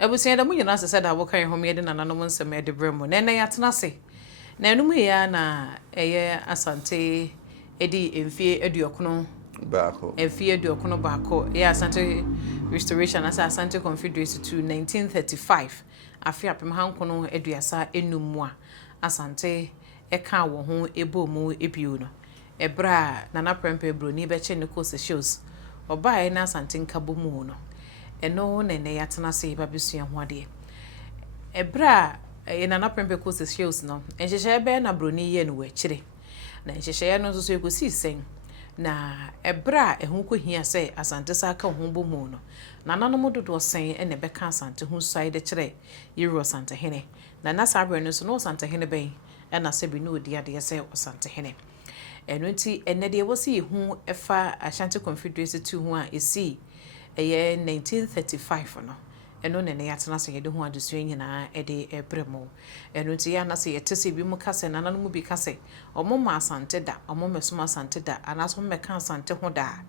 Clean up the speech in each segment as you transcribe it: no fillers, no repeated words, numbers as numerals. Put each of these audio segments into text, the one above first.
Ebusia da munye na asese da wokan ho me de nananom nsem e de bremo na na yatena se na enum ya na eye asante edi emfie eduokono baako emfie eduokono baako ya asante restoration as asante confederacy to 1935 afia pem hankono eduasa enum a asante eka wo ho ebomu ebio no ebra nana prempe broni be che ne course shows obae na asante nkabomu no eno ne yatena se ba besua ho ade ebra nana prempe course shows no enhyehyɛ be na broni ye no wachire na enhyehyɛ no so ekosi sen na ebra ehun ko hia se asante sa ka ho bomu no nananom dodo sen ene be ka asante ho suai de kire yiro Asantehene na sabre no so no Asantehene ben na se bi no odi ade se Asantehene eno nti ene de wosi hu efa Ashanti Confederacy to hu a esi eye 1935 no eno ne yatena se yede hu adesua nyina ede ebremo eno nti ya na se yetese bi mu kase nananom mu bi kase omoma Asante da omoma soma Asante da anaso mmeka Asante ho da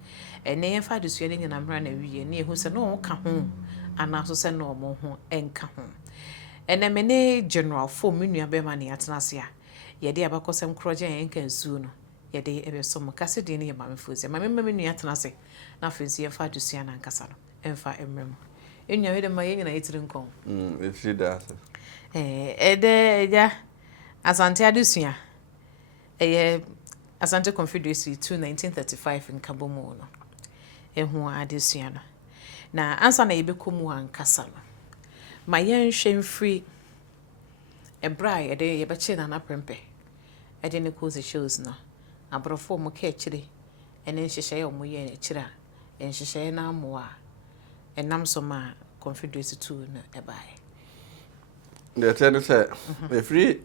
ene yemfa adesua nyina mra na wiye ne ehu se no ka ho anaso se no omo ho enka ho ene mene general form nua be ma ne yatena se a yede abakosem kroje enka nsuo no yede ebesom kase de ne yemamfuze ma memma nua tena se na fensi yemfa adesua na nkasa no emfa emrem enua we de ma yenyina yetiri nkon etiri da ede eja Asante adesua Asante Confederacy to 1935 in Kabomu no ehu adesua no na ansa na yebekomu ankasa no ma yenhwe mfiri ebra yede yebeche na na prempe ede ne cause shows no abrofo mo ka akire ene nhyehyɛ omo ye akire a nhyehyɛ na amoa enam so ma Confederacy to no ebae the tell say free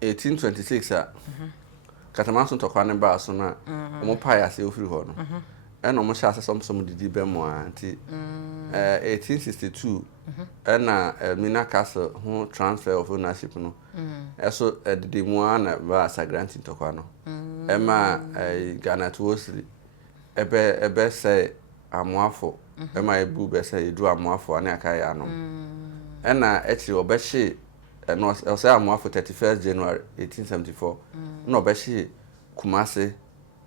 1826 a katamaso tokwa ne ba so na omo pa ya se ofiri ho no ena omo sha asesom didi be mo anti 1862 ena Mina Castle who transfer of ownership no eso didi mu na ba sagranti tokwa no ema Ghana tuosri ebe say amoafo ema ebu be say edu amoafo na aka ya no ena echi obehye no say amoafo 31st January 1874 no obehye Kumase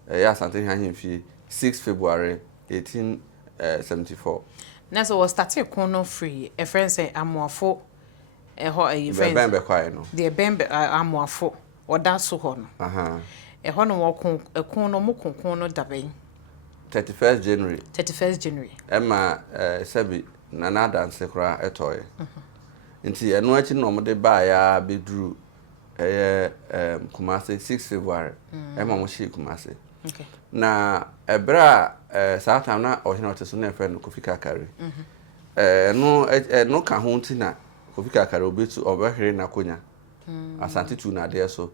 ya Asantehene ahemfie 6 February 1874 na so was started kono free a friend say amoafo ho a friend bembe kwai no the bembe amoafo oda so ho no ho no wo kon no mo kon no daben 31st January ema sebi nana dance kra etoye nti eno achi no mo de ba ya beduru Kumase 6 February ema mo shi Kumase okay na ebra saa time na ohina oteso na efe no kofika kare no ka ho ntina kofika kare obetu obehwere na konya Asante tu na de so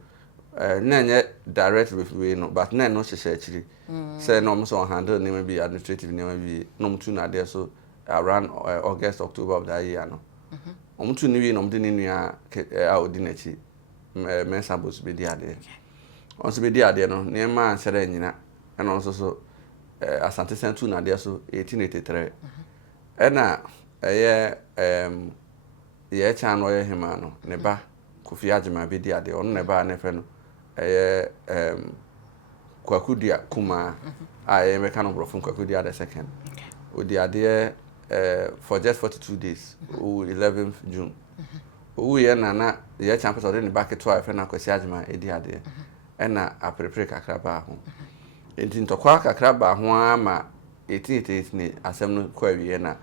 na nye direct referee no but na no hyehye akiri say no mo so handle name bi administrative name bi no mo tu na de so around August October of that year no mo tu ni wi no mo de ni nua a odi na chi mensa boss be di ade onso be di ade no ne ma ansere nyina ena onso so Asante Sentu na de so 1883 ena ye cha no ye hema no ne ba Kofi Agyeman be di ade on ne ba ne fe no kwakudia kuma I me kan obro from kwakudia the second odi ade for just 42 days 11th June ye na ye cha pesa ne ba keto afa na Kofi Agyeman edi ade ena aprepre kakra ba ho enti ntokwa kakra ba ho ama 1888 ni asem no kwa wie na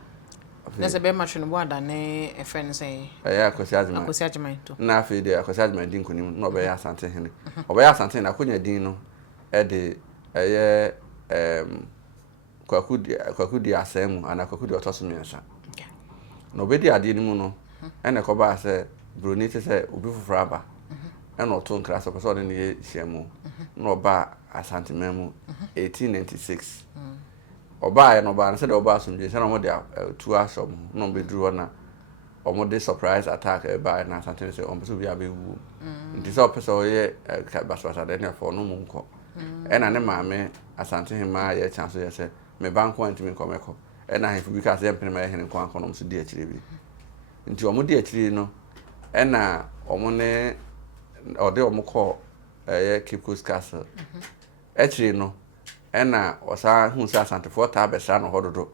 nese be machine bo ada ne e friend say Kofi Agyeman to na afi de Kofi Agyeman din konim no be ya Asantehene obe ya Asantehene akonya din no e de kwakudia asemu ana kwakudia otoso miensa no be di ade ni mu no ene ko ba se broni te se obi fufura ba ene oto nkra so person ne ye hiamu no ba Asantehene mu 1896 oba ya no ba na se de oba asomje se na mo de tu asom no be duru na omo de surprise attack ba na Asantehene se omo so bi abewu nti so person ye baswata de ne for no mu nko ena ne maame Asantehene ma ye chance ye se me banko antimi nkomeko na ahemfo bi ka sɛ mpene ma hene nkwa konom so di akyire bi nti omo di akyire no na omo ne ode omo kɔ Cape Coast Castle akyire no na osa hu sɛ asantefo ta besra no hododo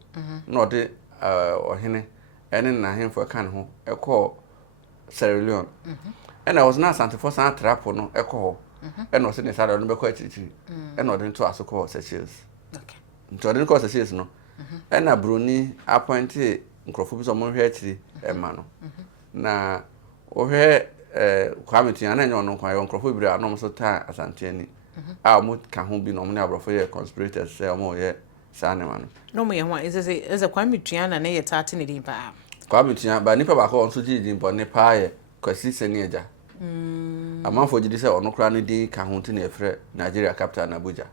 na ode ohene ene na ahemfo ka ne ho ɛkɔ Sierra Leone na was na asantefo san trapo no ɛkɔ ho na ɔse ne sare no bɛkɔ akyirikyiri na ɔde nto asokɔ Seychelles nti ɔde nkɔ Seychelles no na Broni appointe nkrofo bi so mo hwɛ akyiri ma no na ohwɛ Kwame Tua na nyɛ ɔno nkwa yɛ nkrofo bi a no mo so ta Asantehene a mo ka ho bi no mo ne abrofo yɛ conspirators sɛ mo yɛ saa ne ma no no mo yɛ ho is a Kwame Tua na yɛ tate ne din pa Kwame Tua ba nipa ba ko nso gyi din bɔ ne pa yɛ Kwasi Sani Agya amanfo gidi sɛ ɔno kra ne din ka ho nti na efrɛ Nigeria capital na Abuja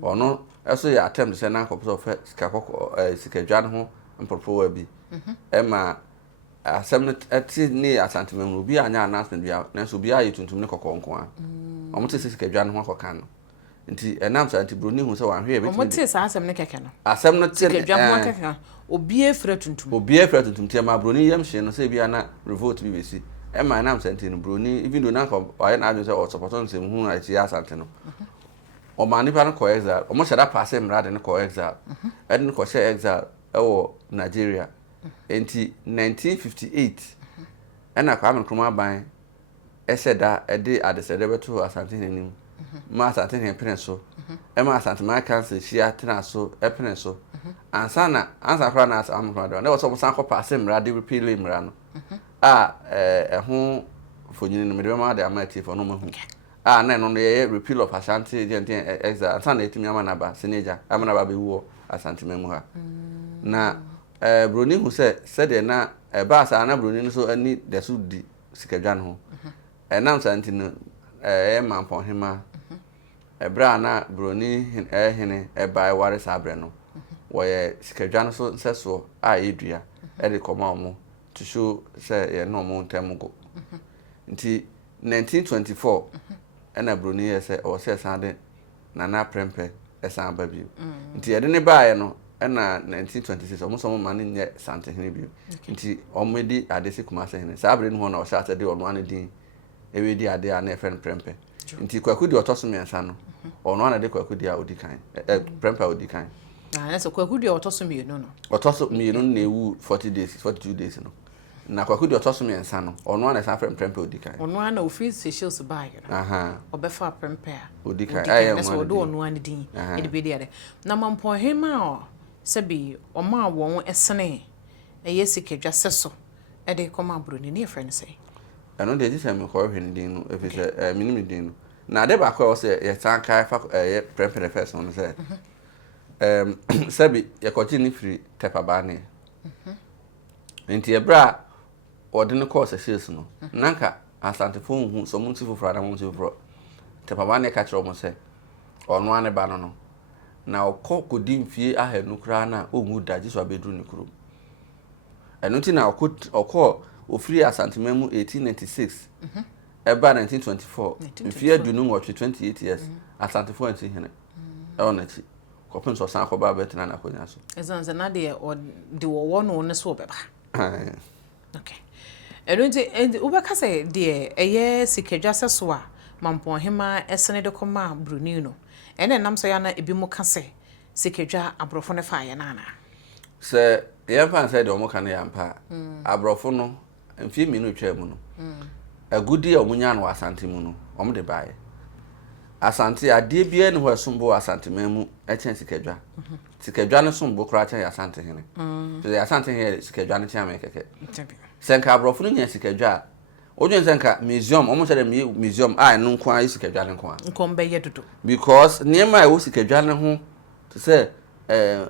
ɔno ɛso yɛ attempt sɛ na akɔpɔ sɛ sikadwa ne ho mpopowa bi ɛma asɛm no ɛti ne Asantehene bi anya announcement bi nanso bi ayɛ tuntum ne kɔkɔ nko a ɔmo te sikadwa ne ho akɔka no nti ɛnam sa nti Broni hu sɛ wanhwɛ ɛbɛtumi ɔmo te saa asɛm ne kɛkɛ no asɛm no te sikadwa ho akɛkɛ obi efrɛ tuntum tie ma Broni yam hye no sɛ bi ana revolt bi besi ɛma ɛnam sa nti no Broni even though na ɔyɛ na adwene sɛ ɔsupport nsɛm hu na ɛti Asante no ɔma nipa no kɔ exile ɔmo hyɛ da paase mrade no kɔ exile ɛde no kɔ hyɛ exile ɛwɔ Nigeria enti 1958 ɛna Kwame Nkrumah ban ɛhyɛ da ɛde adesɛde bɛto Asantehene nim ma Asantehene pene so ɛma Asantehene council hyia tena so ɛpene so ansa kra na Kwame Nkrumah na wɔsɔ mo san kɔ paase mrade repeal mra no a ɛho fonyini no mede ma de ama tie for no mahu na no ye repeal of Asante genten exile ansa na etimi ama na ba seneja ama na ba be wo Asantehene mu ha na Broni hu sɛ de na ba sa na Broni no so ani de so di sikadwa no ho nam santi no mampon hema bra na Broni hene ba ware sabre no wo ye sikadwa no so nseso a edua de koma omo to show sɛ ye no mo ntemugo nti 1924 na Broni ye sɛ o sɛ san de nana prempe esan ba bi nti ye de ne baaye no na 1926 omo ma ne nye Asantehene bi nti omo di adese kuma Asantehene sabre no ho na o sha de ono an din ewe di ade a na efen prempe nti kwaku di otoso miensa no ono an de kwaku di a odi kan prempe odi kan na so kwaku di otoso mienu no otoso mienu na ewu 42 days no na kwaku di otoso miensa no ono an sa prempe odi kan ono an ofri Seychelles bag no obefa prempe a odi kan ayi so do ono an din e de be de na mampon hema o sebi oma won esene eye sikadwa seso e de koma Broni ne friend say ɛno de gye me kɔ hwɛ din no efi sɛ minim din no na de ba kɔ sɛ ye san kai fa ye prepare first no sɛ sabi ye kɔgye ni free tepaba ne nti e bra ɔde ne kɔ Seychelles no nanka Asantefo hu so mun tifo fra na mun tifo tepaba ne ka kyerɛ mo sɛ ɔno ane ba no na ɔkɔ kodi mfie ahanu kra na ɔmu dagye so abedru ne kuro ɛno ti na ɔkɔ ofiri Asantehene mu 1896 eba 1924 mfie dunu ngotwe 28 years Asantefo Asantehene ɛwɔ na chi kɔpem so san akɔba betena na konya so ezanze na de wo no ne so beba okay ɛnti ubeka sɛ de ɛyɛ sikadwa seso a mampon hema ɛsene de kɔma Broni no ɛna nam so ya na ebi mu ka sɛ sikadwa abrofo ne fa yɛ nana sɛ yɛmfa sɛ de ɔmo ka ne yampa abrofo no mfie minu twa mu no agudi a omunya no Asante mu no ɔmo de bae Asante ade bia ne ho asombo Asantehene mu ɛkyɛn sikadwa ne sombo kora kyɛn Asantehene so the Asantehene sikadwa ne kyɛn kɛkɛ senka abrofo no nya sikadwa odwen senka museum ɔmo kyerɛ me museum a no nko a sikadwa ne nko a nkom bɛyɛ dodo because niema a wo sikadwa ne ho to sɛ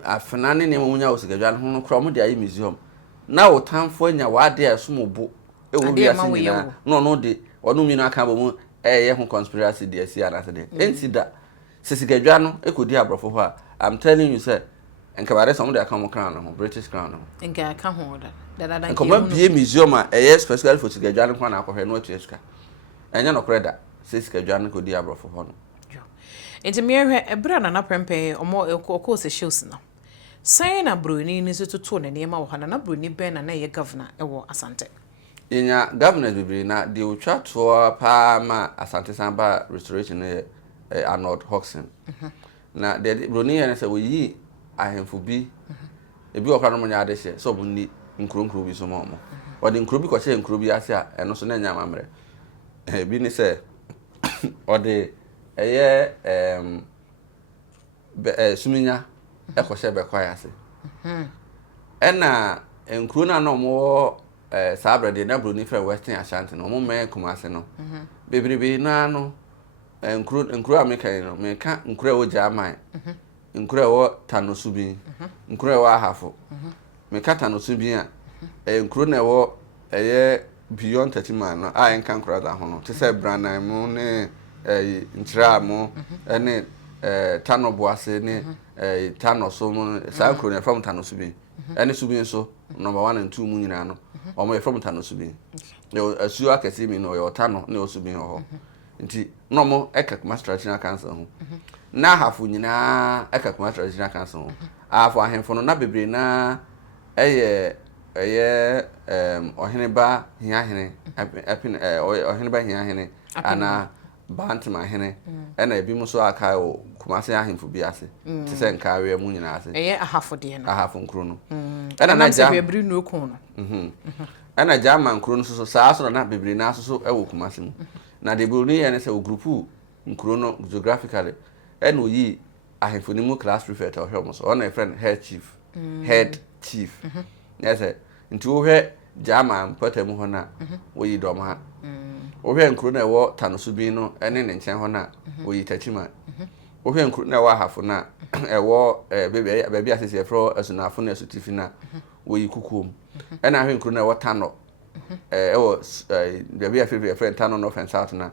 afena ne niema munya wo sikadwa ne ho no kora ɔmo de ayi museum na wo tamfo anya wade a somobo e wo bia sina no de ono mi no aka bo mu ye ho conspiracy de asi anase de ensida sisikadwa no ekodi abrofo ho a I'm telling you say enka bare some de aka mo crown no British crown no enka aka ho da enka ma bie museum a special for sisikadwa no kwa na akɔhwɛ no atueska enya no kreda sisikadwa no kodi abrofo ho no enti me hwɛ ebra na prempe omo ekɔ Seychelles no Sai na broni ni so tutu ne nema wo hana na broni ben na ye governor ewo Asante. Inya governor bibiri na de otwa to pa ma Asante Samba restoration Arnold Hodgson. Na de broni ye say we yi ahemfo bi ebi okra no nya ade hye so bu ni nkronkro bi so mo o de nkro bi ko che nkro bi ase a eno so na nya mamre bi ni say o de suminya ko hye be kwa ase ena nkro na no mo sabre de na broni fra Western Ashanti no mo me kumase no bebrebe na no nkro America no me ka nkro wo German nkura wo Tanosubi nkura wo Ahafo me kata no subi a nkura na wo beyond 30 man no a enka nkura da ho no te se branan mu ne nchira mu ne Tanoboase ne Tanoso mu sa nkura na from Tanosubi ene subi so number 1 and 2 mu nyina no o mo from Tanosubi asu akese mi no yo Tano ne osubi ho nti no mo ekakuma strategic cancer ho na hafu nyina ekakuma traditional council afọ ahemfo no na bebre na oheneba hiahene oheneba hiahene ana bantama hene na ebi muso aka o kumase ahemfo bi ase ti se nkawe mu nyina ase ahafo de no ahafo nkro no na se bebre no ku no ana jama nkro no so saa so na bebre na so ewo kumase mu na de broni ye ne se o grupu nkro no geographically and we ahemfo ni mu class prefect o hwe so na friend head chief yes nti wo hwe jama mpatam ho na wo yi dom ha wo hwe nkro na wo Tanosubi no ene ne nchen ho na wo yi tachima wo hwe nkro na wo ahafo na ewo bebi asese fro asunafo na asutifi na wo yi kukum ena hwe nkro na wo Tano ewo bebi afi friend Tano no offense out na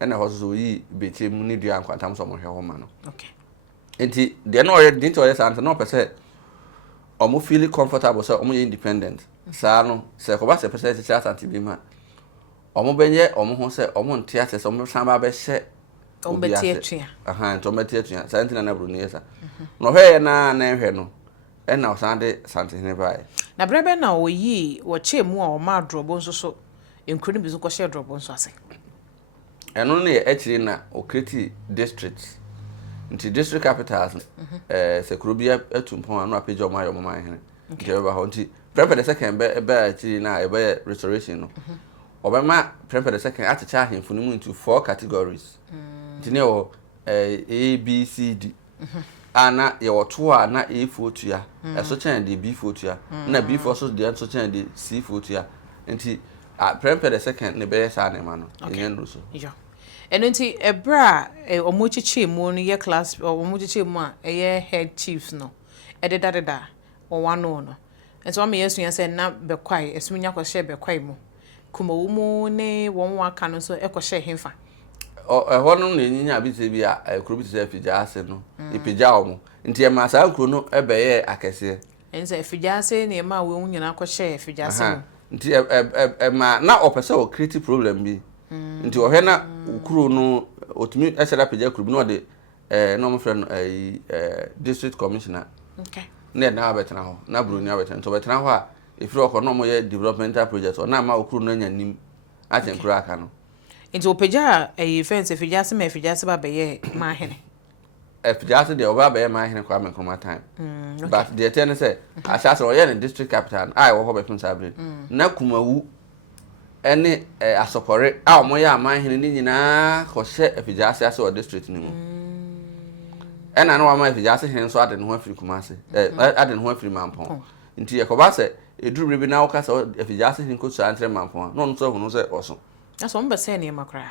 ena ho so yi beche mu ni dua nkwantam so mo hwe ho ma no okay enti de no ye dinto ye sante no pese omo feel comfortable so omo ye independent saa no se ko ba se pese se Asante bi ma omo benye omo ho se omo nte ase se omo san ba be hye omo beti atua nto meti atua sa ntina na broni esa no hwe na hwe no ena osande Asantehene bae na brebe na oyi wo chemu a o ma drobo nso so enkuru bi so ko share drobo nso ase eno ne ekiri na o create districts nti district capitals se kurubia atumpon anu apejo mayo mama hene nti eba ho nti prepare the second be ekiri na ebe restoration no obema prepare the second achecha ahemfo no into 4 categories nti ne o A B C D ana ye woto a na A fotua eso chen de B fotua na B for so de so chen de C fotua nti prepare the second ne be sa ne ma no enyen so yo eno nti ebra omochichi mu no ye class omochichi mu a head chiefs no ededadeda o wano no enso am yesu yan say na bekwai esumunya ko share bekwai mu kuma wo mu ne won waka no so ekọ hemfa ho no ne nyinya bi se bi a kuro bi se afija ase no ipija omo nti e ma sa kuro no ebeye akese ense afija ase ne ma wo nyina ko share afija ase mu nti ma na opese o create problem bi nti o he na kuro no otumi ehera apija kuro bi no de no mo friend district commissioner okay ne na abetena ho na broni abetena to betena ho a ifiri okọ no mo ye developmental project o na ma okuro no nya nim aten kuro aka no nti opeja fence afija ase ma afija ase ba beye ma hene afija ase de oba beye ma hene kwa menkoma time but the ten say asase o ye ne district capital ai wo ho be pin sabre na kumawu ene asokore a omo ya ma hene ni nyina ko hye afija ase o district ni mu ena no wa ma afija ase hene so ade no afiri kumase ade no afiri mampon nti yakoba se eduru bi na wo kasa afija ase hene ko so antre mampon no no so hu no se oso aso mbe se ne makra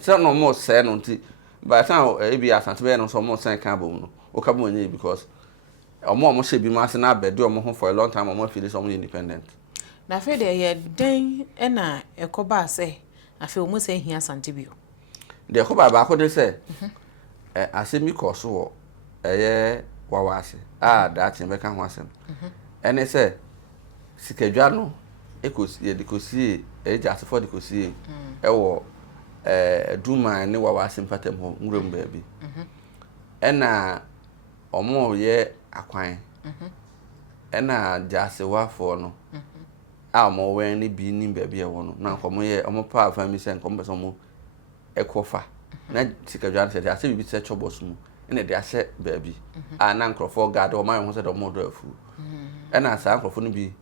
so no mo se no nti by time ebi Asante be no so mo sen kan bom no o ka mo nyi because omo hye bi ma se na abede omo ho for a long time omo feel so independent na fe de ye den na ekoba se afi omo se hia Asante bio de ekoba ba ko de se asemi ko so wo wawase da tin be kan ho asem ene se sikadwa no ekosi ye de kosi ejase for de kosi ewo duma ne wawase mpatam ho nwuram ba bi ena omo ye akwan ena jasewa fo no a mo wen ni bi ni ba bi e wo no na nkomo ye omo pa family sen nkomo be so mo ekofa na sikadwan se ase bibi se chobos mu ene de ase ba bi a na nkrofo gade o man ho se do mo do afu ena sa nkrofo no bi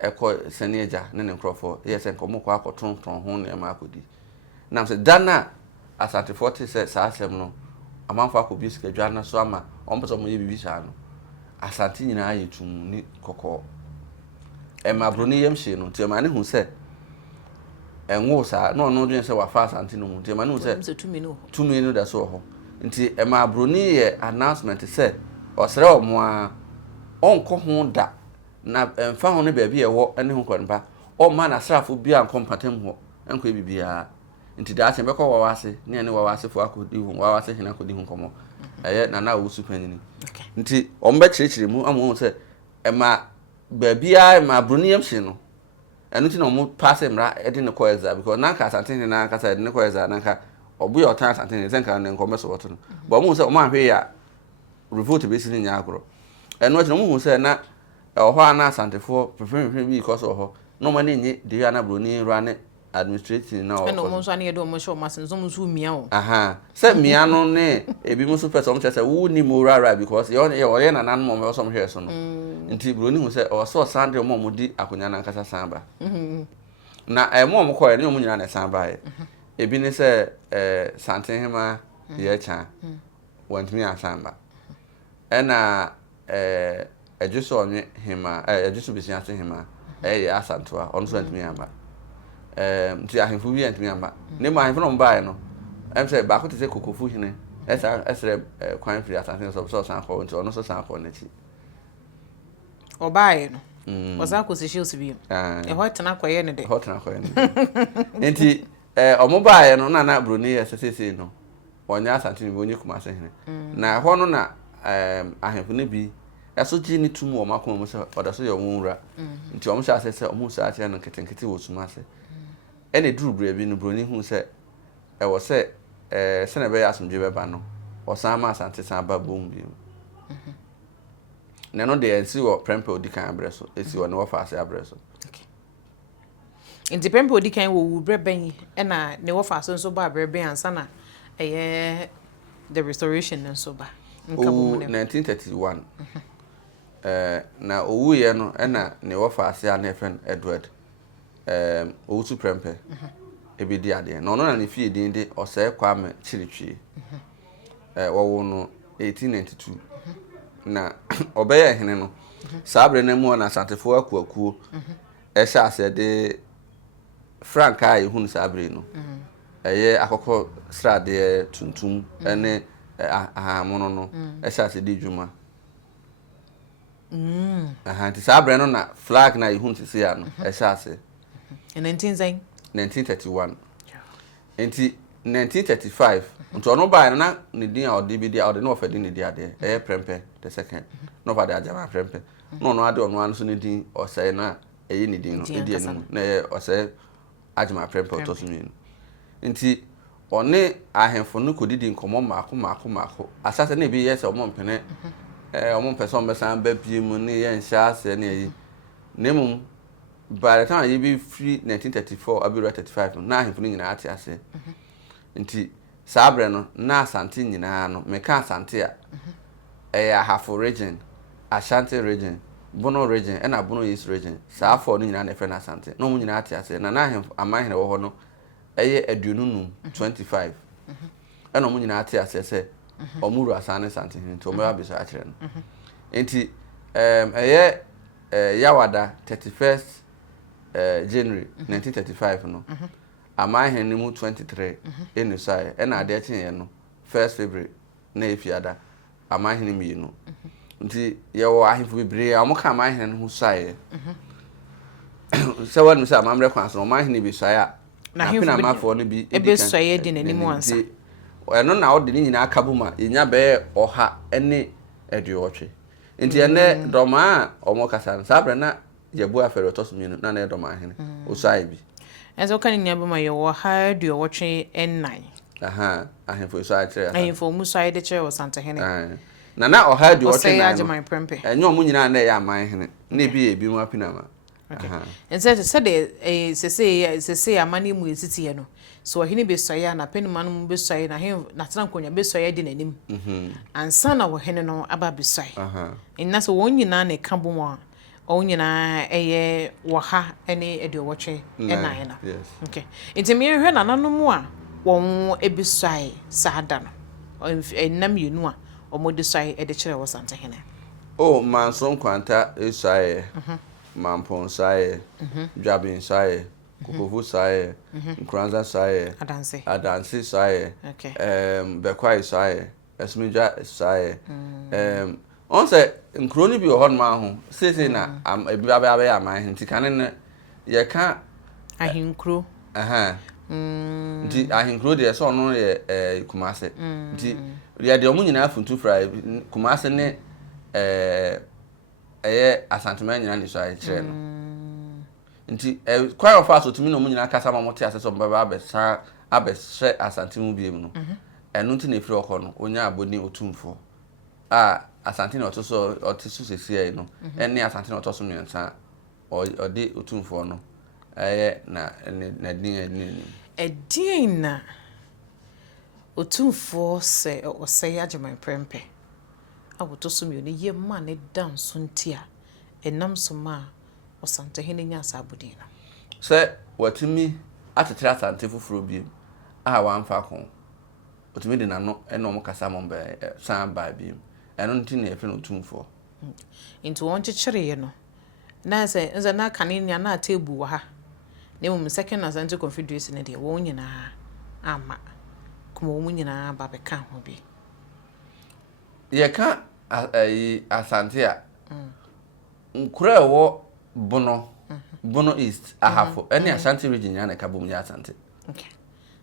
ekọ sene eja ne nkrofo ye se nkomo kwa akotonton ho ne ma akodi na se dana Asante 40 se sa asem no amanfo akobi sikadwan na so ama omo so mo ye bibi sha no Asante nyina aye tum ni kokọ ma broni yam hye no tie ma ne hu se enwo sa no no dwen se wa fa Asante no hu tie ma ne hu se tumi no da so ho nti ma broni ye announcement se osere omo a onko ho da na emfa ho ne ba bi ewo ne hu kwanba o ma na srafo bi an kompatem ho enko e bibia nti da asen bekọ wawase ne ne wawase fo akodi hu wawase hina akodi hu komo na na wo supanyini nti ombe chirechire mu amu se ema babia ema bruniyam hye no enu ti na omo pass emra edi ne koeza because na ka Asantehene na ka sa edi ne koeza na ka obu ya otan Asantehene zenka ne nkombe so woto no bo omo se omo ahwe ya revolt be sini nya agro enu ti no omo se na oho ana Asantefo prefer bi because oho no ma ne nyi de ya na bruni rane administrative na o no so ane do mo show masen so mo so mia o se mia no ne ebi mo so person che se wo ni mo rara because ye na nan mo me so mo hwe so no nti bro ni hu se o so Sunday mo di akonya na nkasa samba na mo ko ne mo nyina na samba ebi ne se Asantehene ye cha want me asamba na ejuso onye hima ejuso bisi Asantehene ye asantoa on so want me amba nti ahemfu wi antimi amba ne ma ahemfu no mbae no em se ba ko te se kokofu hine esere kwan free Asantehene so san ko nti ono so san ko na chi obae no oza ko se shield bi e ho tena koye ne de ho tena koye ne nti omobae no na broni sesese no onya Asantehene bi onye kuma se hine na ho no na ahemfu ne bi eso ji ni tumu o makon mo se oda so ye wonwura nti omo sha se omo sa ate na ketenkete wo suma se ene duru bra bi no broni hu se e wo se se na be asomdwe be ba no o san ma Asante san ba bom bi ne no de ensi wo prempe odikan abreso esi wo ne wo fa ase abreso nti prempe odikan wo wu bre ben e na ne wo fa so ba bre ben ansa na the restoration nso ba nka bo 1931 na owu ye no e na ne wo fa ase na efen Edward owu su prempe ebedi ade no na ne fie din de ose kwame chiritwie wo no 1892 na obeye hene no sabre na mu na Asantefo akuakuo sha ase de franka ehun sabre no eye akoko srade tuntum ene ahamono no sha ase de dwuma nti sabre no na flag na ehun sisi ya no sha ase in 1931 nti 1935 nto no ba na ne din a odi bi dia odi no ofedi ne dia de prempe the second no fa de ajama prempe no ade ono an so ne din osai na eyi ne din no edi anu na osai ajama prempe otoso ni nti one ahemfo no kodidi nkomo mako asase na bi yese omo mpene omo person be san ba pie mu ne ye nhya ase na eyi nemum by the time you be free 1934 abi 35 na ahemfo nyina ate ase nti sabre no na Asante nyina no meka Asante a Ahafo region, Asante region, Bono region and a Bono East region saa for no nyina na fe na Asante no mu nyina ate ase na ahemfo amahene wo ho no aduonum 25 and no mu nyina ate ase se omuru asane Asantehene to me abiso a kire no nti yawada 31st January 1935 no amahene mu 23 enu sai na ade chenye no 1st February na efiada amahene mi no nti ye wo ahemfo bebre amoka amahene no sai se wanu sa amamre kwan so amahene bi sai a na pina amafo no bi ebe sai edi nanimu ansa eno na odi ni nyina akabuma yenya be oha ene eduotwe nti ene doma omo kasa sabre na yebu afero to suminu na na doma ahene osai bi enzo kan nyamba ma ye wo ha eduotwe en9 ahemfo so a kire ahemfo mu sai de kire Asantehene na oha di Say na Ajaman Prempe. Enyo mu nyina na ya aman hene. Na ebi mu apinama. Okay. And said a say amani mu entity no. So ohene be soya na penman be soya na him na trankonya be soya di nanim. Ansa na ohene no aba be soya. Na so won nyina na ka bo mu a o nyina eye wo ha ene edo wotwe ena na. Yes. Okay. Enti me hwe na nanom a won ebi soya saada no. Enam yenu a omode soya e de kire wo Asantehene. Oh, manson kwanta esaye. Mampon saye. Jabin saye. Kokovu saye. Nkranza saye. Adansi saye. Okay. Bekwai saye. Esminja saye. On say nkroni bi ohon ma ho. Say na ebi aba ya man nti kanen ye ka ahinkro. Nti ahinkro de so no ye Kumase. Nti ye de omu nyina funtu fry Kumase ne Asantehene nyina ni so aye kire no. Nti quite of us otumi no mu nyina kasa ma mote ase so mbaba abesa abehye Asantehene mu biem no. Enu nti na efiri okọ no onya aboni otumfo. Asantehene otiso sesi no. Ene Asantehene otoso nyensa odi otumfo no. Na din Edin na otumfo se oseye Ajaman Prempe. Awotoso mi oni ye ma ne dan so ntia enam so ma Asantehene nya asabudi no. Se watimi atetere Asante fufuro biem wanfa ko. Otumi de nano ene omo kasa mo be san ba biem. Eno nti na efe no otumfo. Into won chekere ye no. Na se nza na kanenya na atebu wa ha. Na mu second Asante Confederacy ne de won nyina ama. Kuma won nyina ba be kan ho bi. Ye ka Asante a nkura wo Bono East ahafo ene Ashanti region ya na ka bom ya Asante. Okay.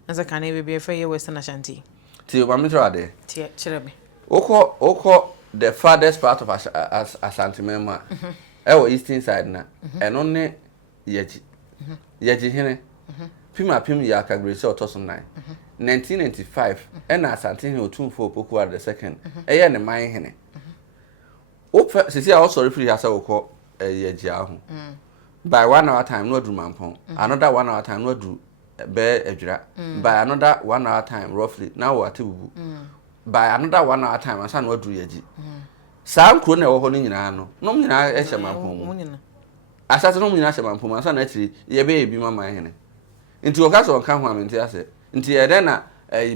Nza kanebe be fe ye Western Ashanti. Ti o mamitro ade. Ti kire me. Oko the farthest part of Asante mema. Ewo eastern side na. Eno ne yeji. Yeji hene. Pim ya kagrese otoso 9. 1995 ena Asantehene otumfo opoku the second. Eye ne man hene. Opa sisi a sorry free asa woko yeji ahu. By 1 hour time no adru mampon. Another 1 hour time no adru be edwira. By another 1 hour time roughly now we atebubu. By another 1 hour time asa no adru yeji. Sa nkro na ewo ho ni nyina no. No nyina e hye mampon. Asase no nyina hye mampon asa na atiri ye be ebi mama hene. Nti o ka so nka ho amenti ase. Nti ye de na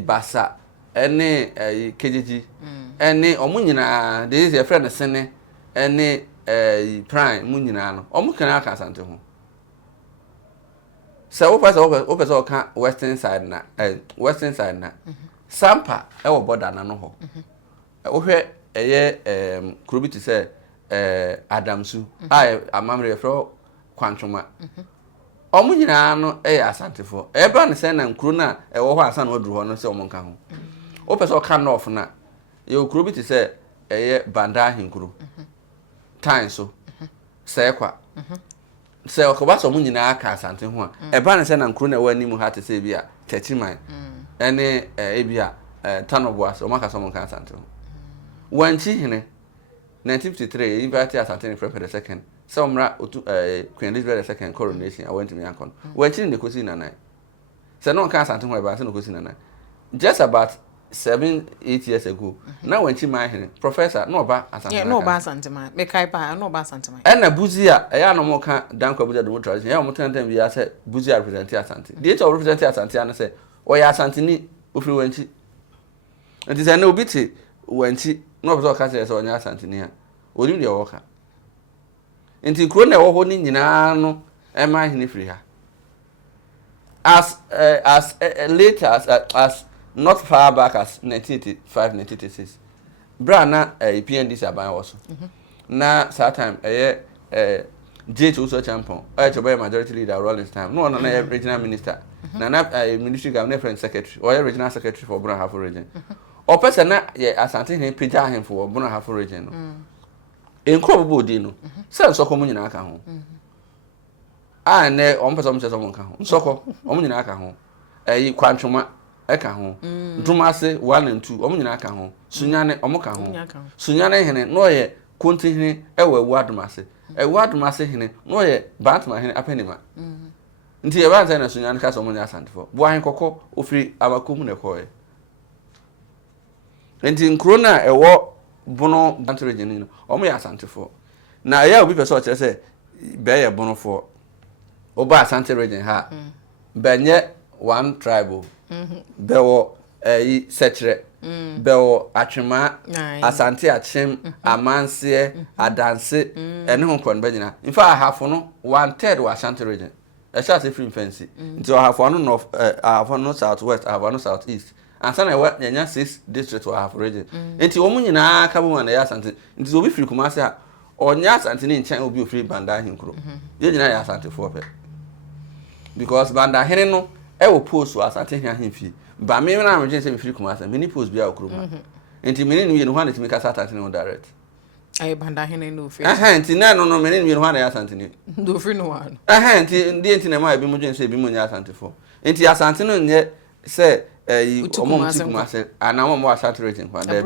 basa ene kejeji ene omu nyina de is your friend sene ene prime mu nyina no omu kana aka Asante ho. Se o pesa o ka western side na sampa e wo border na no ho. O hwe eye krobiti se Adamsu amamre fro kwantwoma. Omu nyina no Asantefo eba ne se na nkru na wo ho asa na oduru ho no se omu nka ho. O pesa o ka north na ye okru bi ti se banda ahinkru tan so se kwa se o ko ba so mu nyina aka Asante ho a eba ne se na nkru na wani mu ha te se bi a 30 man ene ebia tanoboas o maka so mu kan Asante ho wanchi hene 1953 invite Asantehene for the second so mra Queen Elizabeth II coronation I went to me ankon wanchi ne kosi na nine se no kan Asante ho eba se no kosi na nine just about 7-8 years ago na wanchi man hene professor no ba Asante yeah no ba Asante man me kai pa no ba Asante man ena buzia ya no mo kan dan kwa buzia do tradition ya mo tantan bi ya se buzia represent Asante the age of represent Asante ana se o ya Asante ni ofiri wanchi nti se na obiti wanchi no be so ka se onya Asante ni a onim de wo ka nti kro na wo ho ni nyina no e ma hene free ha as late as not far back as 1985 1986 brana PNDC aban also na that time J also champion chobe majority leader Rolling time no na regional minister na ministry governor friend secretary or regional secretary for Brana Half region o person na Asantehene pija him for Brana Half region no enkro bobo di no se nsoko mu nyina aka ho ne o person mo se so mo nka ho nsoko o mu nyina aka ho kwantwoma eka ho ntomase 1 and 2 omo nyina aka ho sunyane omo ka ho sunyane hene no ye konti hene ewe wadumase wadumase hene no ye batma hene apenima nti ye ba na sunyane ka so omo nya Asantefo bo ahen kokko ofiri abakom ne koye nti nkro na ewo bono Asante region no omo ya Asantefo na ya obi pese o kire se be ye bono fo oba Asante region ha benye one tribe bewo sechere bewo atwema Asante achem amanse adanse ene ho kon banyina in fact half no 1/3 wa Asante region e sha se free fancy nti half one north half no south west half no south east and sana we nyanya 6 district wa half region nti wo nyina aka bo na ya Asante nti obi free Kumasi a onya Asante ni nchen obi ofiri Banda Ahinkuro ye nyina ya Asantefo pe because Banda Ahene no e wo post wa Asantehene ahemfi ba me na amje se me free Kumasi me ni post bia okroma enti me ni no hwan timi ka Asantehene on direct ai Banda Ahene no fi enti na no me ni no hwan ya Asantehene do fi no wan enti ndi enti na ma bi mo dwen se bi mo nya Asantefo enti Asante no nye se omo Kumasi ana mo Asante region kwa da bi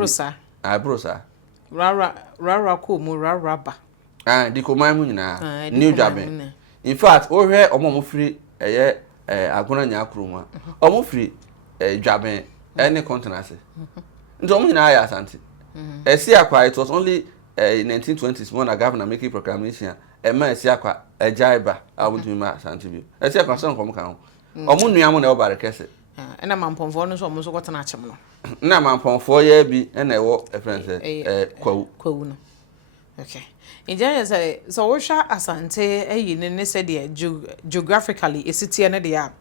brosa rara ko mu rara ba di ko mai mu nyina new jaben in fact o hwe omo free eye agona nya akroma omo free dwaben any continent nti omo nyina ya Asante esi akwa it was only in 1920s when a governor making proclamation ma esi akwa ejaiba awuntumi ma Asante bi esi akwa so nkom kan omo nuamu na obare kese na mamponfo no so omo so kwotana achem no na mamponfo ya bi na ewo friends kwawu no okay Injanya say so wo hwa Asante ayi ne se de geographically esitie ne de ya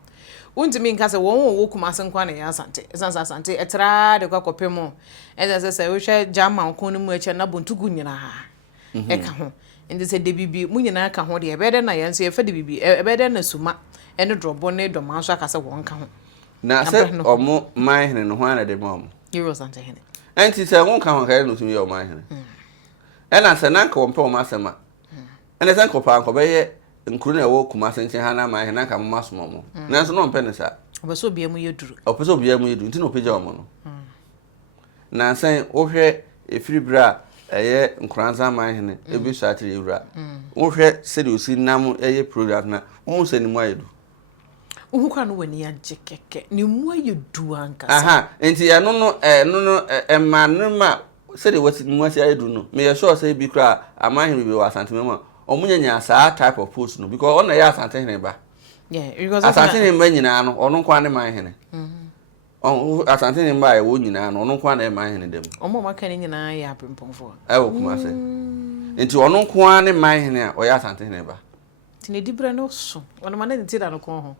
untimi nka se won wo Kumasi nkwa na ya Asante esansa Asante etra de kwakopemo esansa se wo hwa German ko no mu eche na bontugu nyina ha eka ho ndi se de bibi mu nyina ka ho de ebede na ya nso efa de bibi ebede na suma ene drobo ne do manso aka se won ka ho na se omo man hene no ho ana de mom Euro Asantehene enti se won ka ho ka no tumi yo man hene ena se nanka wo mpe wo masema ena se nkopa nkobe ye nkuru na wo Kumasi nche ha na man hene nanka mo masomo mo nanso no mpe ne sa obeso bia mu yeduru obeso bia mu yeduru nti no peja omo no na se wo hwe efiri bra eye nkuranza man hene ebi so atire ewura wo hwe se de osi nam eye program na wo se ni mu ayedu uhukwa no wani anje keke ni mu ayedu anka aha enti ya no emanuma se de wasi mu asi ayedu no me ye sure say bi kra amahiri bi wa Asante mema omunyanya sa type of post no because on na ya Asantehene ba because Asantehene ba nyina no ono kwa ne man hene Asantehene ba e wo nyina no ono kwa na man hene dem omo maka ne nyina ya apempomfo wo Kumasi enti ono kwa ne man hene a o ya Asantehene ba tine dibra no so ono ma na ntira no kon ho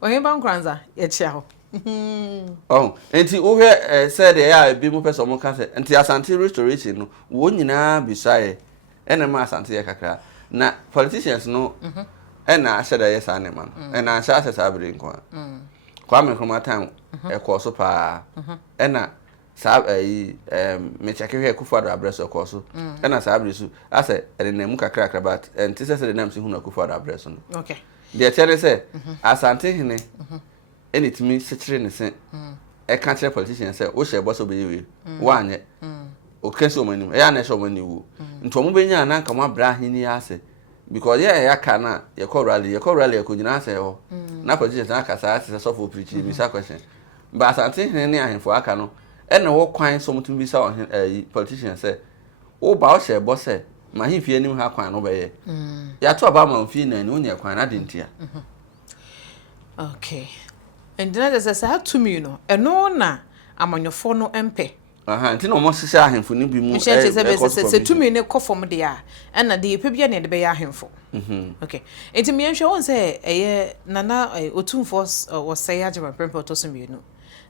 ohemba nkranza ya chia ho enti wo hwe said ya bi mu person mo ka se enti Asante restoration no wo nyina bisaye ena ma Asante ye kakra na politicians no ena ashada ye sa ne man ena asha sa abire nko kwa me kroma time e ko so pa ena sa me cheke hwe Akufo-Addo abreso ko so ena sa abire su ase ene na mu kakra kakra but enti se de nam si hu na Akufo-Addo abreso no okay de chere se Asantehene eni timi sekire ne se e ka chere politicians se wo hye boso be yewe wo anye o kesi o mani ya na hye o mani wo nto mo be nya na nka mo abra hini ase because ya ka na ye ko rally ye ko nyina ase ho na politicians aka sa ase so for preach bi sa question ba Asantehene ne ahemfo aka no e na wo kwan so mutum bi sa o politicians se wo ba o hye bose ma himfie nim ha kwan no be ye ya to aba ma mfie na ni onye kwan na de ntia okay and then there's a to me no eno na amanyofo no empe aha nti no mo hye ahemfo ni bi mu se to me ne kofom de a na de yepe bia ne de be ya ahemfo okay enti me nhwe won se eye nana otumfo wo say agema prempo to so mienu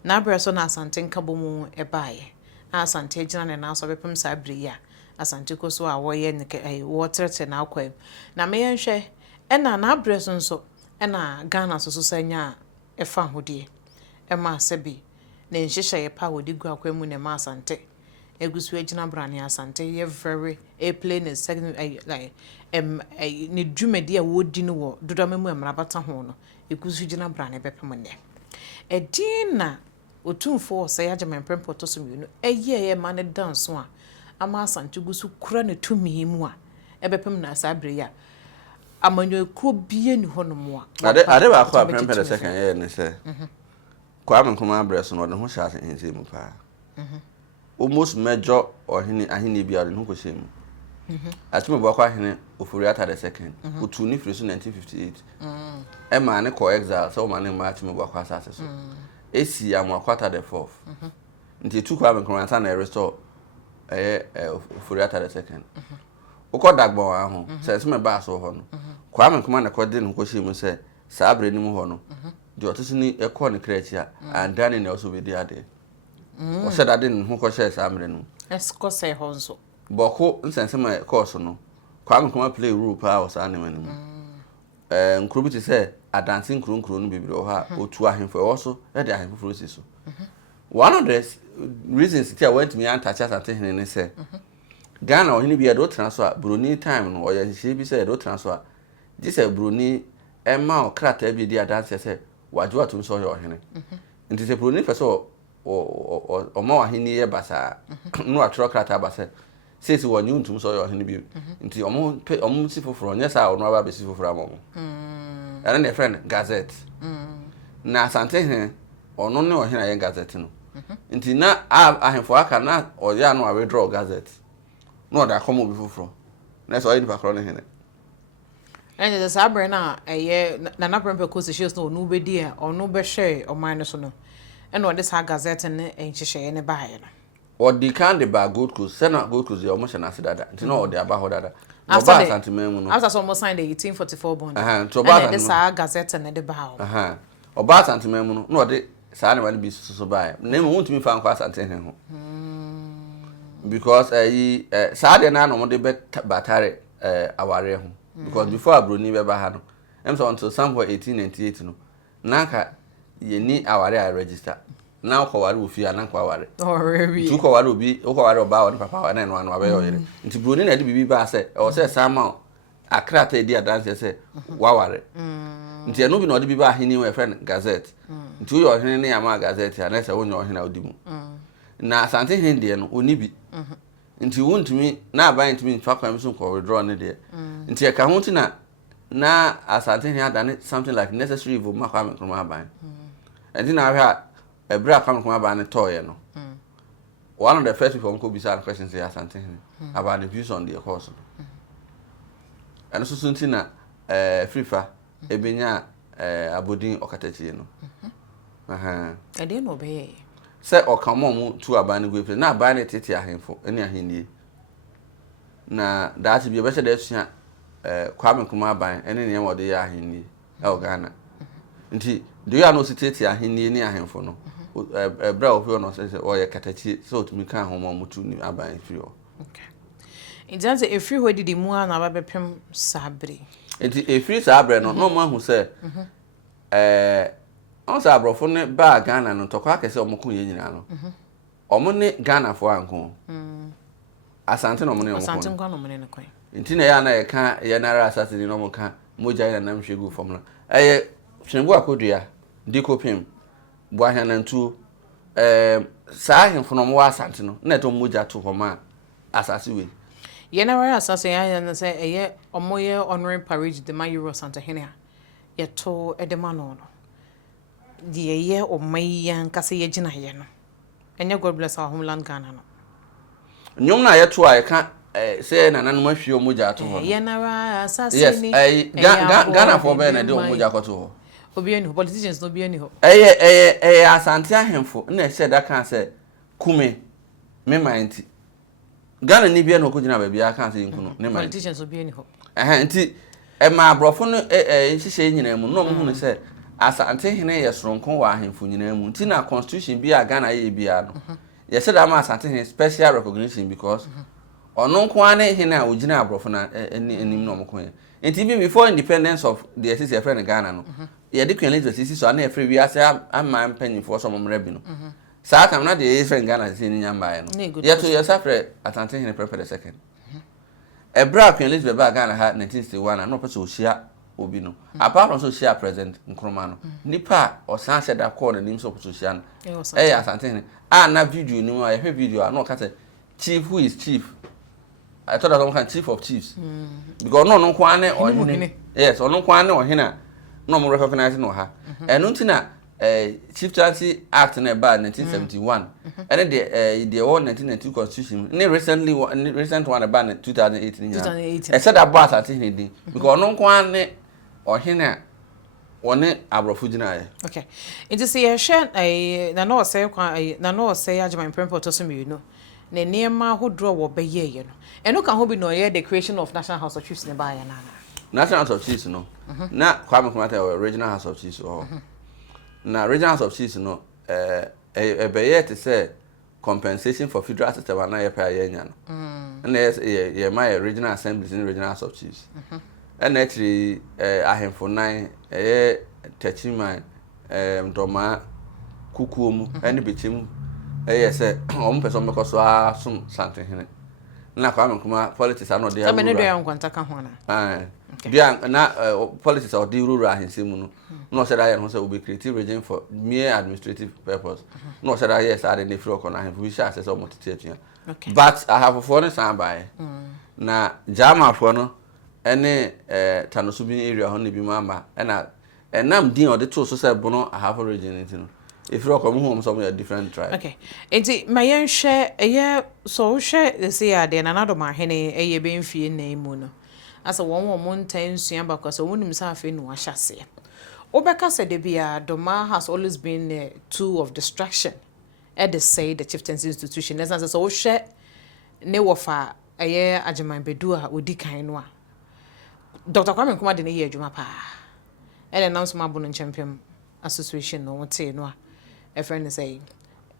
na abra so na Asante nkabo mu ebaaye Asante gina ne na so bepem sa abre ya Asante ko so a wo ye ne wo trete na akwa na me nhwe na abra so nso na Ghana so sanya efa hodie ma sebi na nhihye ye pa wodi gu akwa mu ne ma Asante egusu agina brane Asante ye very a plain is second like ne dwumadi a wodi no wo dodoma mu amrabata ho no egusu gina brane bepem ne edin na otumfo say agyemen prempo to so mienu eye ma ne dance a ama Asante gusu kura ne tumi mu a ebepem na asabre ya amanyo kro bie ni honom a ade ba kwa prempo the second year ne say kwakumanu abreso no de ho hya ense mu pa almost major ahini bia de ho ko shemu atumi bo kwa hene ofuriata the second otu ni firi so 1958 e ma ne ko exile so ma ne ma atumi bo kwa asase so esi amwakwata the fourth nti tu kwakumanu ansa na restore ofuriata the second uko dagbon aho se se me ba so ho no kwakumanu na ko de no ko shemu se sa abre ni mu ho no de otosi ni ekọ ne krechi a andane na also be di ade o se dade ne ho ko share sa amre no esko se ho nso boko nsense ma course no kwakumanu play role pa o sa ne manu nkuru bi te se adanse nkuru no bibire o ha otu ahemfo e wo so e de ahemfo fro si so one of the reasons that I went to me and touch Asantehene ne say Ghana ohini bi e do transfer broni time no o ye hye bi say do transfer this e broni e ma o krata bi di adanse say waju atum so ye ohene nti se broni fe so o ma ohini ye basa no atro krata basa say si wonyu ntum so ye ohene bi nti omo si foforo nya sa o no aba be si foforo amomo era ne friend gazette na Asantehene ono ne ohene ye gazette no nti na ahemfo aka na oya no a withdraw gazette no da come obi foforo na so ayi pakro ne hene and the sabre na eye na prempe ko se shows no no be dia ono be hwe o man so no and what this gazette ne enhyehyeye ne bae no or the can the bag good cause say na good cause e almost na sidada nti no the aba hodada no ba Asantehene no after almost signed the 1844 bond to ba this gazette ne de ba o ba Asantehene no de sa na wale bi so bae na mu ntumi fa nkwa Asantehene ho because sa de na no mo de batare aware ho because before abroni be ba ha no so until somewhere 1898 no naka ye ni aware I register na ko ware ofi ana kwa aware really tu ko ware obi ko ware oba won papa wa na no anu abayo yere nti broni na de bibi ba se o se sama akrata edi adanse se wa ware nti eno bi na odi bi ba hini we friend gazette nti uyo hini ne ama gazette ana se wonyo hini odimu na Asantehene de no oni bi nti wontumi na aban ntumi fa kwam so ko withdraw ne de nti e ka ho ntina na Asantehene adane something like necessary evil ma kwakumanu aban nti na ahwa ebra kwakumanu aban ne toye no one of the first people ko bisa questions say Asantehene about the views on the course and so ntina frifa ebenya abodin okatachi no I didn't obey say okamom tu aban go play na aban ne tete ahemfo ene ahenie na that be be say sua kwakumanu aban ene ne yemode ya ahenie e Ghana nti do you know tete ahenie ne ahemfo no bra ofio no say o ye katachi so to me kan homo mutu ni aban fio okay injanze efri ho didi mu na ba bepem sabre nti efri sabre no no ma hu say on sa abrofo ne ba Ghana no tokwa kese omko ye nyina no omo ne Ghana fo anko Asante no mo ne omko Asante nkwa no mo ne kwan nti na ya na ye ka ye na asase ni no mo ka moja ina na mhwegu fom no hwengu akodua dikopim bo ahia na ntu sa ahemfo no mo wa Asante no na to moja to homa asase we ye na asase ya na say eye omo ye honorary parade de ma Euro Asantehene ye to edema no die ye omayan kase ye gina ye no enye God bless our homeland Ghana no nyom na ye to a ye ka say na nanu mahwie omoja to ho ye na asase ni Ghana for be na de omoja ko to ho obi ani politicians no bi ani ho Asante ahemfo na she da kan say kume me mind Ghana ni bia no ko gina ba bia kan say nkuno ne mind politicians obi ani ho nti ma abrofo no hihye nyina mu no mo hu ne say Asantehene ye soronko wa ahemfo nyina mu nti na constitution bi a Ghana ye bia no ye said am Asantehene special recognition because ono nko ane hene a ogina abrofo na enim no mko ye nti bi before independence of the SCC friend Ghana no ye de Colonial SCC so na free wi ase am mpanyimfo so momra bi no sa kam na de friend Ghana se ni nyamba ye no ye to ye safre Asantehene prepare the second ebra Colonial ba Ghana ha 1961 na no pese ohia obi no apart from so share president Nkrumah no nipa o san said that call the names of so share no Asantehene na video ni I hear video no ka say chief who is chief I thought that one kind chief of chiefs because no kwane ohene yes no kwane ohene no mo recognize no ha eno ntina Chieftaincy Act in about 1971 and the old 1992 constitution recent one about 2018 I said about Asantehene because no kwane ohene one abrofugina okay it is a share na no say agema impempo to so me no na niema ho draw wo be ye no eno kan ho bi no ye the creation of National House of Chiefs ne ba ya na National House of Chiefs no na Kwame Nkrumah original House of Chiefs na regional House of Chiefs no be to say compensation for federal system na ye pa ye nya no na ye my regional assemblies in regional House of Chiefs and actually ahemfo nan Techima Ndoma Kukuomu and bichim say person make so asum Asantehene na Kwame Nkrumah politics are not there so many do yan kwanta ka ho na bia na politics or the rural ahinsemu no no said I say we be creative region for mere administrative purpose no said yes I dey free okona ahemfo we share say so multitude but I have a foreign sound by na jama for no ene Tanosubi area ho ne bi mama na enam din or the two so say bono I have a region it no if you come home some different tribe okay enti mayen hwe so hwe say ade na nadoma hene be mfie na mu no asa won montan sua bakwa so wonim sa afi no ahyase obeka said de bia Doma has always been a tool of distraction at the say the chieftaincy institution as so hwe ne wofa agema bedu a odi kan no a Dr. Kwame Nkrumah de ne ye adwuma pa ele nam so mabo no champion association no wote no a a friend say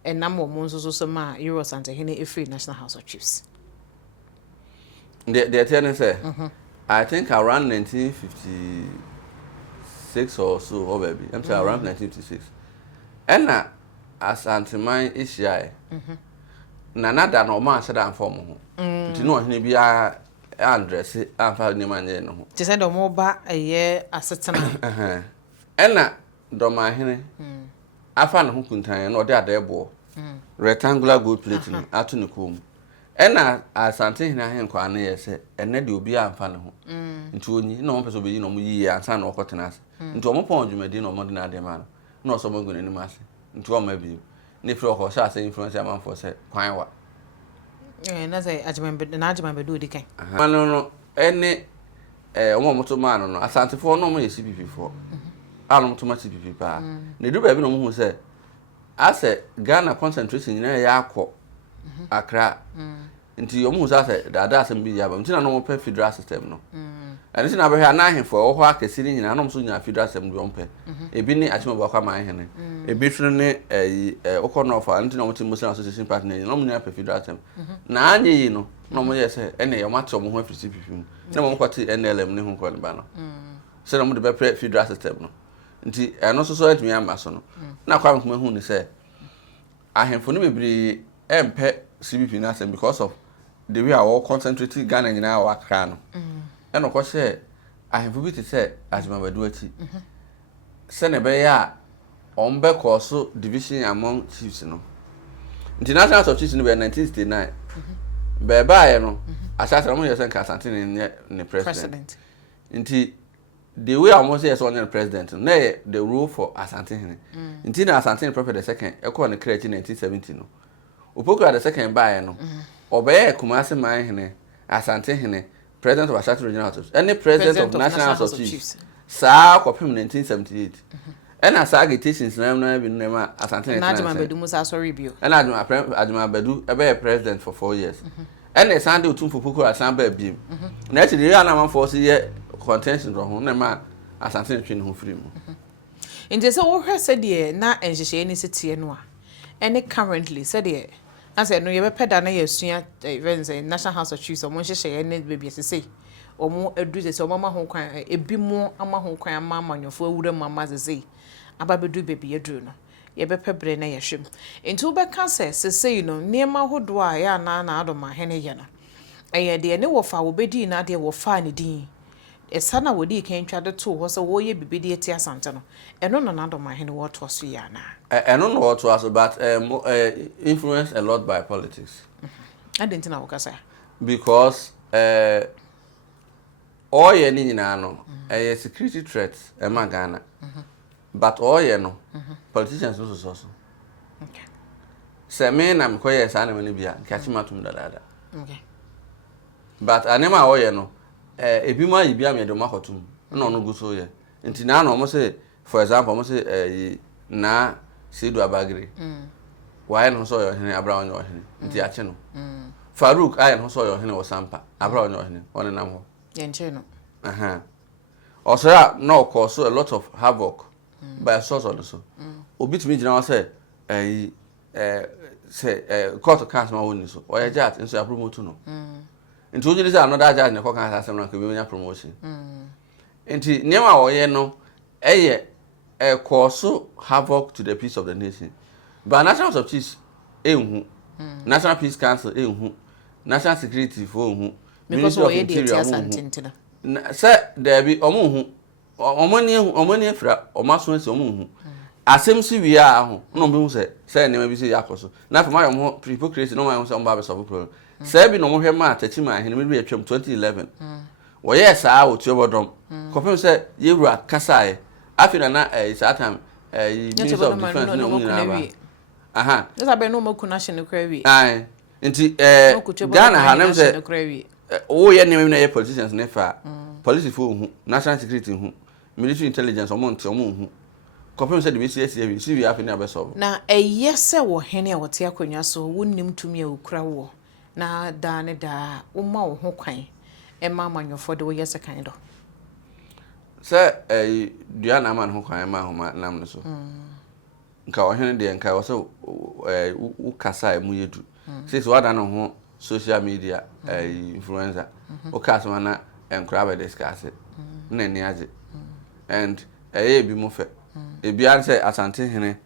enam wo mo nso so ma Asantehene efree National House of Chiefs the attorney say I think around 1956 or so, oh baby. I'm saying around 1956. And na Asante man Ishia. Na nada no man said I'm for mo. Nti no hene bia address amfa ni man ye no. Ti say do mo ba asetena. And na do ma hene. Afa na ho kuntan no de adebo. Rectangular gold plate no ato ne kom. Ena Asantehene ahen kwa na ye se ene de obi amfa ne ho nti onyi na won pese obi no mo yi ansa na okotena ase nti o mo pon dwumadi na o mo de na de ma no na o so mo gu n'anim ase nti o ma bi ne fro ko sha se influence am for se kwan wa na say agema bedu di kan no ene o mo to ma no Asantefo no mo ye CPP fo alo mo to ma CPP pa ne du ba bi no mo hu se ase Ghana concentration na ya akọ Accra nti omu sa say dada asem bi ya ba nti na no mo pe federal system no and nti na be ha na ahemfo o ho akesi ni nyina no mo so nya federal system bi ompe ebi ni achimo ba kwa ma ahene ebi funu ne okono of nti na mo ti Muslim association partner no mo nya pe federal system na anye yi no no mo ye say ene ye mate mo ho afiri CPP mu na mo kwati NLM ne ho ko ne ba no se na mo de be pre federal system no nti eno so etimi amba so no na kwa Nkrumah hu ni say ahemfo no bebre empe CPP na say because of the way our concentrated Ghana in our Accra. And of course, I have to say, as my duty, Senebeya, on back also division among chiefs. International House of Chiefs in 1969. Bye, no, as I said, I'm going to Asantehene in the president. Indeed, the way almost yes on the president, nay, the rule for Asantehene. Indeed, Asantehene Prophet the second, according to 1917. Upoko the second by no. Obey Kumasi Mahene, Asantehene, president of Asante Regional House, any president of National House of Chiefs. Sa Kopim 1978. And as agitations now been never Asantehene. And Ajima Bedu Musa sorry bio. And Ajima Bedu a president for 4 years. And the Sunday to Puku Asamba beam. Naturally, the other man for year contention from Nema Asantehene Twin who free. In the so said ye na and she any city and any currently said ye. I said, no, you ever pet an events in National House of Chiefs or Monshire any baby as say, or more a dress or mamma home cry, a bit more ama home cry, mamma, your 4 wooden mamma's say, a baby do baby a drone. You ever pep brain a shim. In 2 back cancer, say, you know, near my hood, why I na out of my henny yana. And yet, the no of our bedi na dear will find a dean. esana wodi kan twade to ho so wo ye bibidi eti Asante no eno no na dom ahene wo to so ya na eno no what was but influenced a lot by politics. I didn't know what say Because all ye ni nyina no a security threat e ma Ghana. But all ye no politicians no so. okay Se me na mkoye sa na mani bia nkachi matum dada. okay But anema all ye no ebi ma yi bia me de makotum na ono gu so ye. Nti na no mo say for example mo say na Sedu Abagiri. Why no so yo hene Abraham yo hene. Nti ache no. Farouk aye no so yo hene Osampa. Abraham yo hene. One nam ho. ye nche no Also no cause a lot of havoc by a source of so. Obi to me jina say say court case ma woni so. Oya judge nso ya promote no. Nti oji say another judge na ko kan asem na ka be nya promotion. Nti niam a oye no cause havoc to the peace of the nation. But National of Peace ehun. National Peace Council ehun. National Security for ehun. because we dey Asante ntina Say there be omoni efra omaso nsi omuhu asem si wi a ho no be hu say nema bi si yakoso na fa ma yo hypocrisy no ma hu say omba be solve problem say bi no mo hwe ma atachi ma hene me bi atwam 2011 wo yes saa wo tiobodom confirm say yewura kasae afina na isa time minister of defense no mu na ba aha this be no moku na hye ne kra wi ai nti Ghana ha nem say oh yeah name na ye politicians nefa police for hu national security hu military intelligence omonte omonhu confirm say the BCS see we happen na be solve na eyese wo hene a wote akonwa so wonnim tumi a okura wo na da ne da wo ma wo ho kwan e ma manyofo de wo yese kan do say dua na man ho kwan ma ho nam no so nka wo hene de nka wo so wo kasa mu yedu say so wada no ho social media influencer o kasoma na enkura be discuss na ni age and bi mo fe ebi an say Asantehene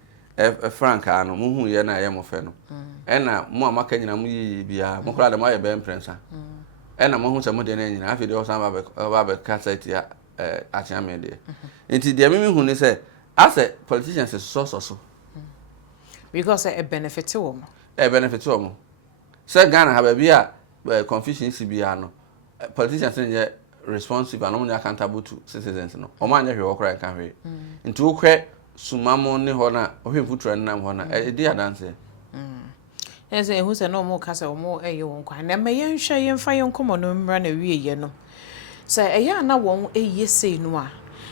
frank ano mo hu ye na ye mo fe no na mo amaka nyina mo yi bia mo kura de mo ye be imprensa na mo hu se mo de na nyina afi de o san ba be cassette ya Asia Media nti de me hu ni say as a politicians is so because a benefit wo mo benefit wo mo say Ghana have a confusion CBA no politicians are responsive and only accountable to citizens no o ma nya hwe okra kan hwe nti okwe sumamo ne ho na ohwemfu tro nam ho na e di adanse ese ehu se no mo kasa mo eye won kwan na me yenhwe yemfa yenkomo no mmra na wie ye no se eya na won eye sei no a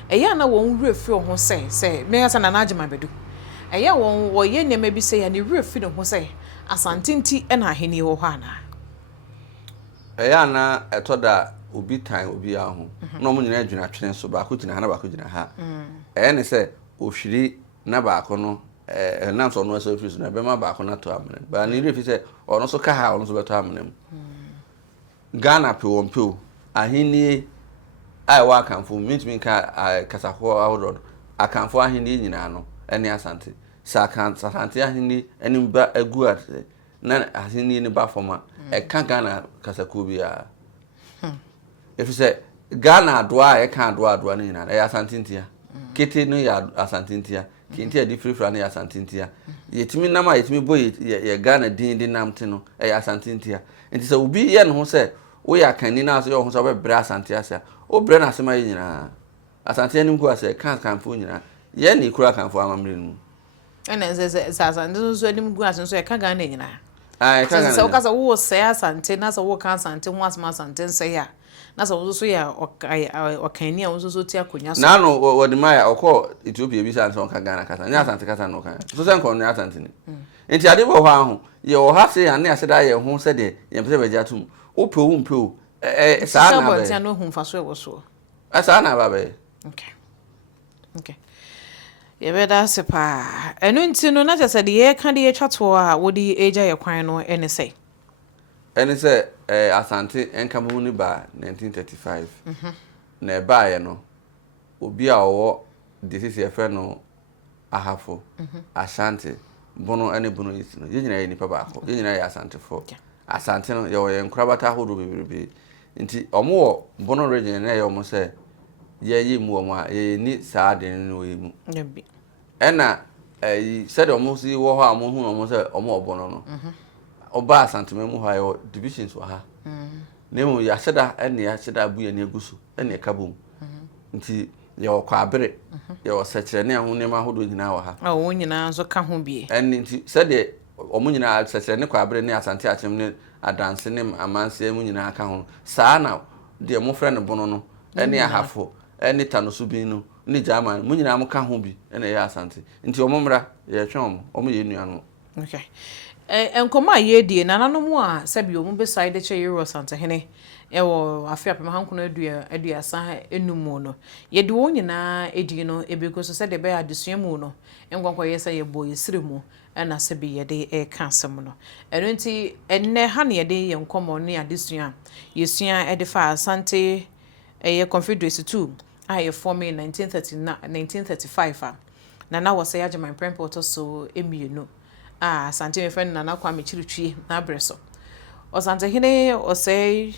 eya na won wrefi ho se me asa na najima bedu eya won wo ye nema bi se ya ne wrefi no ho se Asante nti na aheni wo ho ana eya na etoda obi tan obi aho no mo nyina adwuna twene so ba ko gina ha na ba ko gina ha ne se ohwiri na ba ko no nam so no so free na be ma ba ko na to amene ba ni refi se ono so ka ha ono so be to amene Ghana pe won pe aheni ai wa kanfo mitimi ka kasafo awro akanfo aheni nyina no ene Asante Asante aheni eni ba agu at na aheni ni ba forma ka Ghana kasako bia if say Ghana doa ka doa ni na ya Asante ntia kete no ya Asante ntia kintia di free na ya Asante ntia yetimi nama yetimi boy ye Ghana din namte no ya Asante ntia nti se obi ye no ho se wo ya kan ni na so yo ho so be bra Asante asa o bra na asema nyina Asante ani mko ase kan fo nyina ye ni kura kan fo amamre nu ene ze Asante so anim gu ase so e ka Ghana nyina ai ka Ghana so ka so wo se Asante na so wo ka Asante ho asema Asante nse ya na so wo so ya okani a wo so ti akonya so na no wo de maya okọ Ethiopia bi sa so ka Ghana kasa nya Asante kasa no kan so se nko no Asante ni enti ade bo ho ahu ye wo ha se ya na ase da ye ho se de ye pese be jatum o pe o mpe o sa na ba sa no hu fa so e wo so sa na ba be okay ye be da se pa enu nti no na jese de ye ka de ye twato a wo di eja ye kwan no ene sei Asante enkamu ni ba 1935 na ba ye no obi a wo disease ye fe no ahafo Asante bono ene bono yiti no ye nyina ye nipa ba ko ye nyina ye Asante fo Asante no ye wo ye nkrabata hodo bebebe nti omo wo bono region na ye omo se ye mu omo a ye ni saa de no we mu Yabi. ena said omo si wo ho a mo hu omo se omo obono no oba Asanteme mu ha yo divisions wa ha nemu ya seda ene ya seda abu ye ne agusu ene ka bom nti ye okwa abere ye osechire ne ho ne ma hodo nyina wa ha wo nyina zo ka ho bie ene nti said omo nyina sechire ne kwa abere ne Asante achem ne adanse ne amanse mu nyina ka ho saa na de mo frɛ ne bono no ene ahafo ene tanoso bi no ne jama mu nyina mo ka ho bi ene ya Asante nti omo mra ye twen omo ye nuano okay enkoma ye die nananom a sabi omo beside che yero Asantehene ewo afia pema hankono aduasa enumu no ye de wo nyina edi no ebeko so se de be adesua mu no engwankwa ye se ye bo yesire mu na sabi ye de ka asem no eno nti enne ha ne ye de ye nkomo ne adesua yesua e de fa Asante ye Confederacy 2 a ye form in 1935 na was say agyeman prempo to so emienu Asante me friend Nana Kwame Chiritwie na abreso Asantehene osei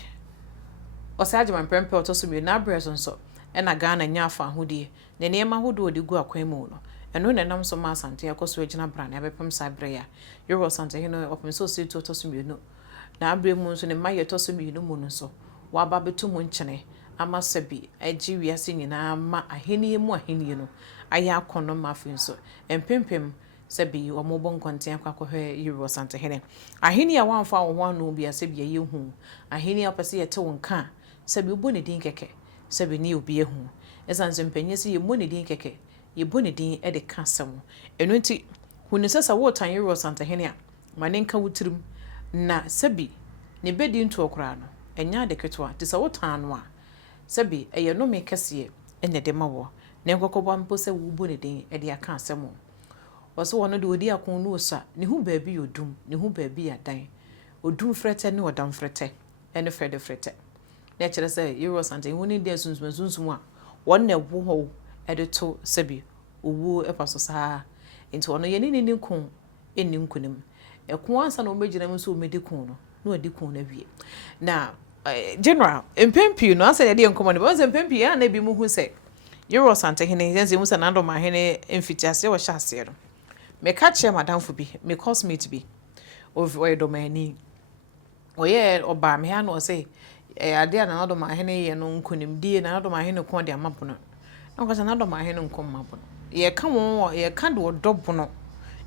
agyeman prempo to so me na abreso nso e na Ghana nya afa hodie ne ne ma hodo odi gu akwan mu no eno ne nam so ma Asante akoso agina bra na abepem sa bre ya yoro Asantehene opem so se to so me no na abre mu nso ne maye to so me no mu nso wa ba betu mu nkyene ama sabi agi wiase nyina ma ahenie mu ahenie no aya akono ma afi nso empempem sabi omo bonkonten akwakohwe yiro Asantehene ahenie a wanfa wo ho no bia sabi ye hu ahenie a pese yete wonka sabi obo ne din keke sabi ni obi ehu esanse mpanyi se ye mo ne din keke ye bo ne din e de kasam eno nti hunu sesa wo tan yiro Asantehene a manenka wutirim na sabi ne bedi nto okra no enya de ketwa ti sa wo tan no a sabi eye no me kese ene de mawo na enkokoba mpo se wo bo ne din e de aka asem waso wono de odi akon no osa ne hu baabi odum ne hu baabi adan odum frete ne odam frete ene frede frete na kire se yiro Asante huni de sunsun a won na wo ho e de to sabi owu e paso sa enti wono ye ni kun eni nkunim e kun ansa na o megina mu so o medi kun no na odi kun na wie na general empempi no ansa de enkomo ne bonse empempi ya na bi mu hu se yiro Asantehene yense mu sa na ndo ma hene emfitiase wo hyase no me catch madam for bi me cosmate bi of oy do mani oye oba me ha no say ade na do ma hene ye no nkunim die na do ma hene kon de amapono na kwasa na do ma hene nkom mapono ye ka won ye ka de odobo no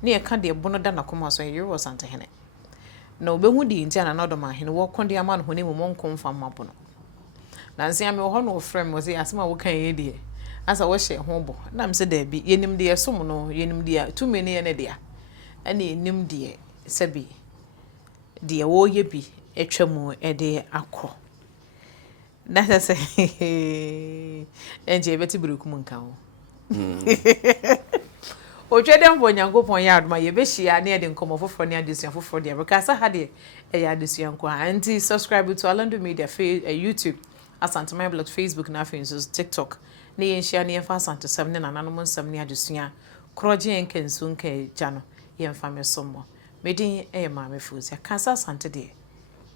na ye ka de bono da na koma so yiro Asantehene na obehu di ntia na do ma hene wo kon de ama no hone mo nkom fa mapono na nsia me ho no frame wo say asema wo kan ye die asa wo hye ho bo na mse da bi yenim de yesom no yenim de tu me ne ye ne de ana yenim de sabi de wo ye bi etwamu e de akọ na se enje beti burukum nka ho o twede mbo nyankopon ya adoma ye be hia na ye de nkomo foforo ne adesua foforo de because ha de e ya adesua nko anti subscribe to Alandu Media YouTube Asante my blog Facebook na TikTok na ye hia na ye fa Asante sam ne nananom nsam ne adesua kroje enkensu nka ja no ye mfa me sommo medin e ma me fuzi kasa Asante de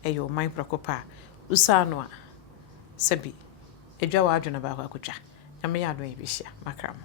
e yo my prokopa usano a sabi edwa wa adwena ba kwa kutwa na me ya do e be hia makram